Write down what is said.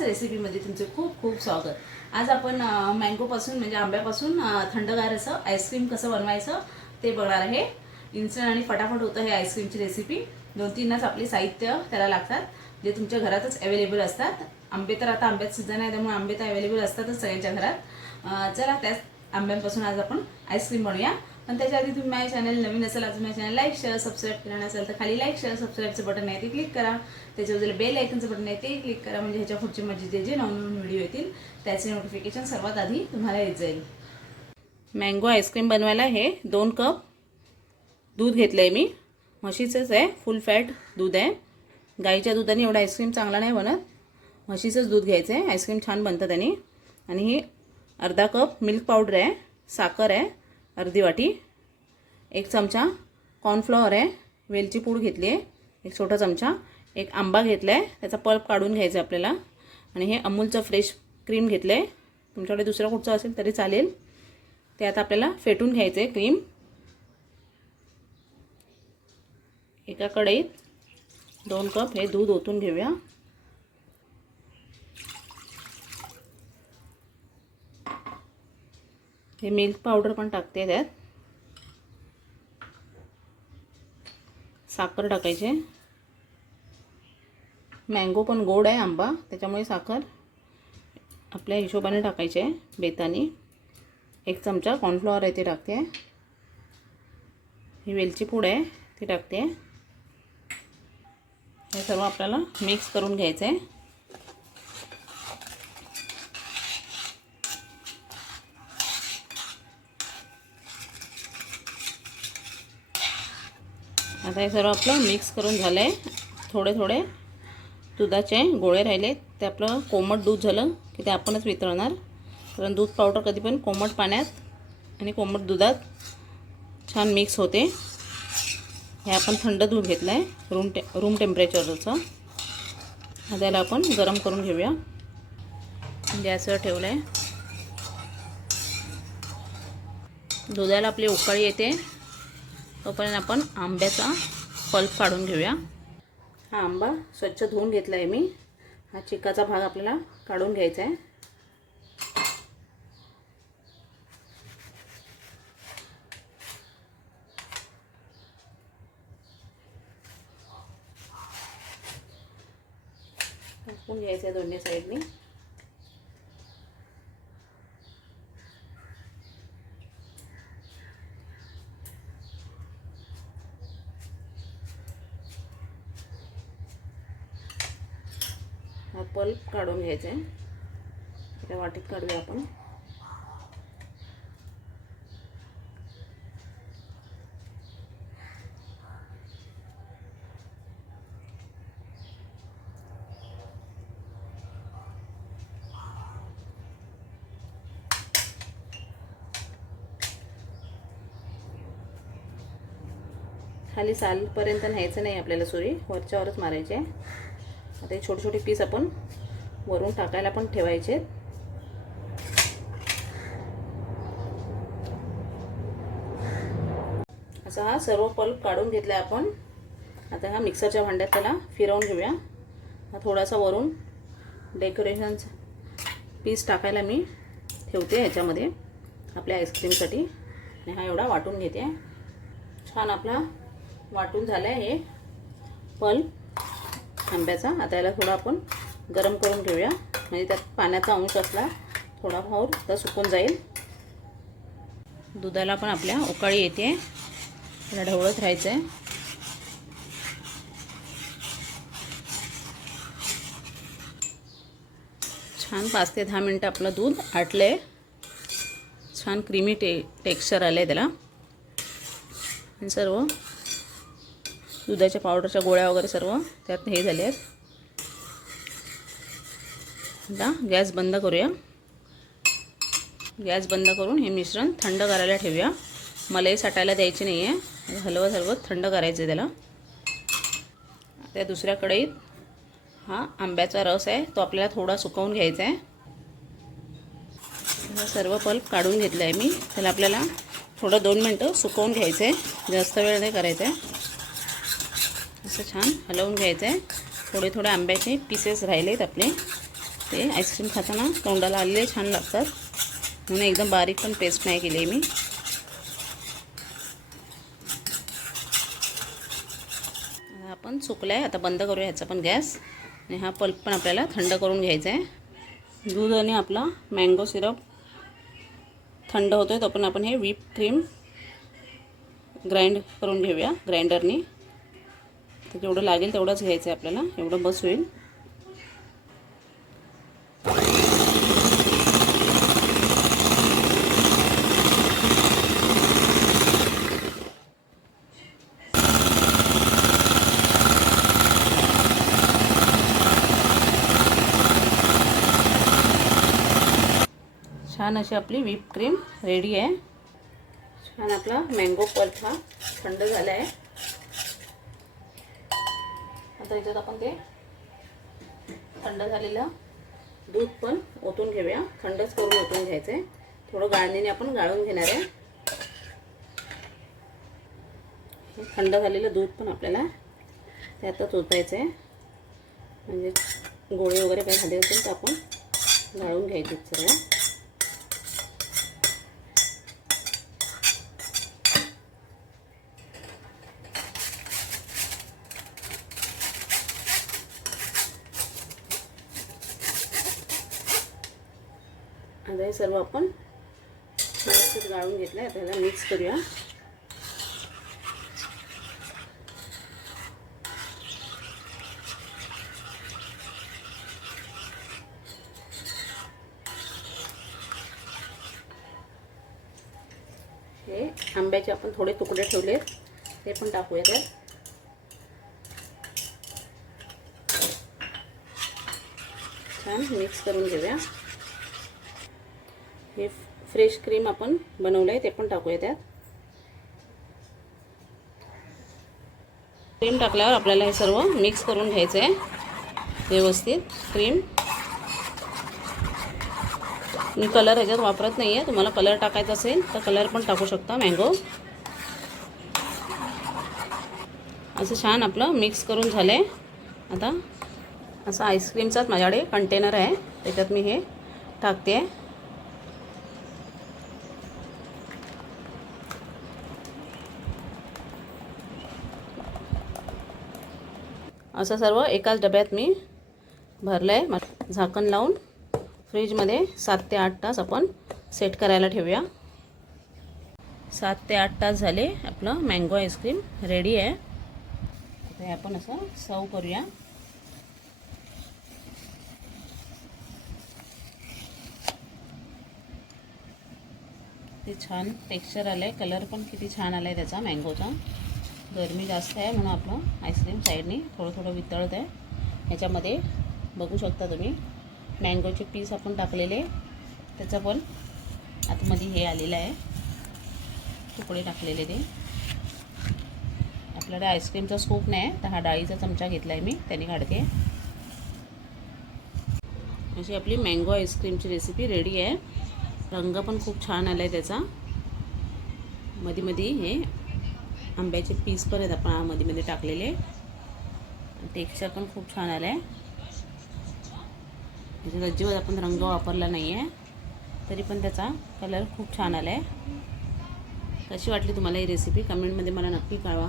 याच रेसिपीमध्ये तुमचे खूप खूप स्वागत. आज आपण मँगोपासून म्हणजे आंब्यापासून थंडगार असं आईस्क्रीम कसं बनवायचं ते बघणार आहे. इन्स्टंट आणि फटाफट होतं हे आईस्क्रीमची रेसिपी दोन तीनच आपले साहित्य त्याला लागतात जे तुमच्या घरातच अवेलेबल असतात. आंबे तर आता आंब्यात सीझन आहे त्यामुळे आंबे तर अवेलेबल असतातच सगळ्यांच्या घरात. चला त्याच आंब्यांपासून आज आपण आईस्क्रीम बनवूया. आणि त्याच्या आधी तुम्ही माझ्या चॅनल नवीन असेल अजून माझ्या चॅनल लाईक शेअर सबस्क्राईब केलं असेल तर खाली लाईक शेअर सबस्क्राईबचं बटन आहे ते क्लिक करा. त्याच्या बाजूला बेल आयकनचं बटन आहे ते क्लिक करा. म्हणजे ह्याच्या पुढचे माझे जे जे नवीन व्हिडिओ येतील त्याचे नोटिफिकेशन सर्वात आधी तुम्हाला येत जाईल. मँगो आईस्क्रीम बनवायला हे दोन कप दूध घेतलं आहे मी. म्हशीचंच आहे फुल फॅट दूध आहे. गाईच्या दुधाने एवढं आईस्क्रीम चांगला नाही बनत. म्हशीचंच दूध घ्यायचं आहे आईस्क्रीम छान बनतं त्याने. आणि ही अर्धा कप मिल्क पावडर आहे साखर आहे. अर्धी वाटी. एक चमचा कॉर्नफ्लॉवर आहे. वेलची पूड घेतली आहे. एक छोटा चमचा. एक आंबा घेतला आहे त्याचा पल्प काढून घ्यायचा आहे आपल्याला. आणि हे अमूलचं फ्रेश क्रीम घेतलं आहे तुमच्याकडे दुसरं कुठचं असेल तरी चालेल. ते आता आपल्याला फेटून घ्यायचं आहे क्रीम एका कढईत दोन कप हे दूध ओतून घेऊया. हे मिल्क पावडर पण टाकते त्यात. साखर टाकायचे. मँगो पण गोड आहे आंबा त्याच्यामुळे साखर आपल्या हिशोबाने टाकायचे आहे बेतानी. एक चमचा कॉर्नफ्लॉवर आहे ते टाकते. ही वेलची पूड आहे ती टाकते. हे सर्व आपल्याला मिक्स करून घ्यायचं आहे आता हे सर्व आपलं मिक्स करून झालं आहे थोडे थोडे दुधाचे गोळे राहिले. ते आपलं कोमट दूध झालं की ते आपणच वितळणार. कारण दूध पावडर कधी पण कोमट पाण्यात आणि कोमट दुधात छान मिक्स होते. हे आपण थंड दूध घेतलं आहे रूम टे रूम टेम्परेचरचं त्याला आपण गरम करून घेऊया. गॅसवर ठेवलं आहे दुधाला आपली उकाळी येते. तोपर्यंत आपण आंब्याचा पल्प काढून घेऊया. हा आंबा स्वच्छ धुवून घेतला आहे मी. हा चिकाचा भाग आपल्याला काढून घ्यायचा आहे. टाकून घ्यायचं आहे दोन्ही साईडनी. पल्प काढून घ्यायचा. आहे त्या वाटीत काढूया आपण. खाली सालपर्यंत न्यायचं नाही आपल्याला सुरी. वरच्यावरच मारायचे. आहे ते छोटे छोटे पीस आपण वरून टाकायला पण ठेवायचे. असा हा सर्व पल्प काढून घेतला आपण. आता हा मिक्सरच्या भांड्यात त्याला फिरवून घेऊया. हा थोडासा वरून डेकोरेशनचा पीस टाकायला मी ठेवते ह्याच्यामध्ये आपल्या आईस्क्रीमसाठी आणि हा एवढा वाटून घेते. छान आपला वाटून झाला आहे हे पल्प आंब्याचा आता याला थोडा आपण गरम करून घेऊया. म्हणजे त्यात पाण्याचा अंश असला थोडा भाऊ तर सुकून जाईल. दुधाला पण आपल्या उकाळी येते. त्याला ढवळत राहायचं आहे छान पाच ते दहा मिनटं आपलं दूध आटलं आहे छान क्रीमी टे टेक्स्चर आलं आहे त्याला सर्व दुधाच्या पावडरच्या गोळ्या वगैरे सर्व त्यात हे झाले आहेत. आता गॅस बंद करूया. गॅस बंद करून हे मिश्रण थंड करायला ठेवूया. मलाही साठायला द्यायची नाही आहे हलवत हलवत थंड करायचं आहे त्याला. त्या दुसऱ्या कढईत हा आंब्याचा रस आहे तो आपल्याला थोडा सुकवून घ्यायचा आहे हा सर्व पल्प काढून घेतला आहे मी. त्याला आपल्याला थोडं दोन मिनटं सुकवून घ्यायचं आहे जास्त वेळ नाही करायचं आहे असं छान हलवून घ्यायचं आहे. थोडे थोडे आंब्याचे पीसेस राहिले आहेत आपले. ते आईस्क्रीम खाताना तोंडाला आलेले छान लागतात. म्हणून एकदम बारीक पण पेस्ट नाही केली आहे मी. आपण सुकला आहे आता बंद करूया ह्याचा पण गॅस. आणि हा पल्प पण आपल्याला थंड करून घ्यायचा आहे. दूध आणि आपला मँगो सिरप थंड होतो आहे तो पण आपण हे व्हीप क्रीम ग्राइंड करून घेऊया ग्राइंडरनी तर जेवढं लागेल तेवढंच घ्यायचं आहे आपल्याला. एवढं बस होईल. छान अशी आपली व्हीप क्रीम रेडी आहे. छान आपला मँगो पल्प हा थंड झाला आहे आता याच्यात आपण ते थंड झालेलं दूध पण ओतून घेऊया. थंडच करून ओतून घ्यायचं आहे थोडं गाळणीने आपण गाळून घेणार आहे. हे थंड झालेलं दूध पण आपल्याला त्यातच ओतायचं आहे म्हणजे गोळे वगैरे काही झाले असेल तर आपण गाळून घ्यायचे सर्व आता हे सर्व आपण व्यवस्थित गाळून घेतलं आहे आता ह्याला मिक्स करूया. हे आंब्याचे आपण थोडे तुकडे ठेवले आहेत ते पण टाकूया त्यात. छान मिक्स करून घेऊया. हे फ्रेश क्रीम आपण बनवलं आहे ते पण टाकूया त्यात. क्रीम टाकल्यावर आपल्याला हे सर्व मिक्स करून घ्यायचं आहे व्यवस्थित क्रीम. मी कलर ह्याच्यात वापरत नाही आहे तुम्हाला कलर टाकायचा असेल तर कलर पण टाकू शकता मँगो असं छान आपलं मिक्स करून झालं आहे आता असं आईस्क्रीमचाच माझ्याकडे कंटेनर आहे त्याच्यात मी हे टाकते. आहे असं सर्व एकाच डब्यात मी भरलं आहे झाकण लावून फ्रीजमध्ये सात ते आठ तास आपण सेट करायला ठेवूया. सात ते आठ तास झाले आपलं मँगो आईस्क्रीम रेडी आहे. ते आपण असं सर्व करूया. ते छान टेक्स्चर आलं आहे कलर पण किती छान आला आहे त्याचा मँगोचा गरमी जास्त आहे म्हणून आपलं आईस्क्रीम साईडनी थोडं थोडं वितळत आहे. ह्याच्यामध्ये बघू शकता तुम्ही मँगोचे पीस आपण टाकलेले. त्याचं पण आतमध्ये हे आलेलं आहे. तुकडे टाकलेले ते. आपल्याकडे आईस्क्रीमचा स्कूप नाही तर हा डाळीचा चमचा घेतला आहे मी. त्याने काढते. अशी आपली मँगो आईस्क्रीमची रेसिपी रेडी आहे. रंग पण खूप छान आला आहे त्याचा. मध्ये मध्ये हे आंब्याचे पीस पण आहेत आपण मध्ये मध्ये टाकलेले. टेक्स्चर पण खूप छान आलं आहे त्याच्यात अजिबात आपण रंग वापरला नाही आहे तरी पण त्याचा कलर खूप छान आला आहे कशी वाटली तुम्हाला ही रेसिपी कमेंटमध्ये मला नक्की कळवा.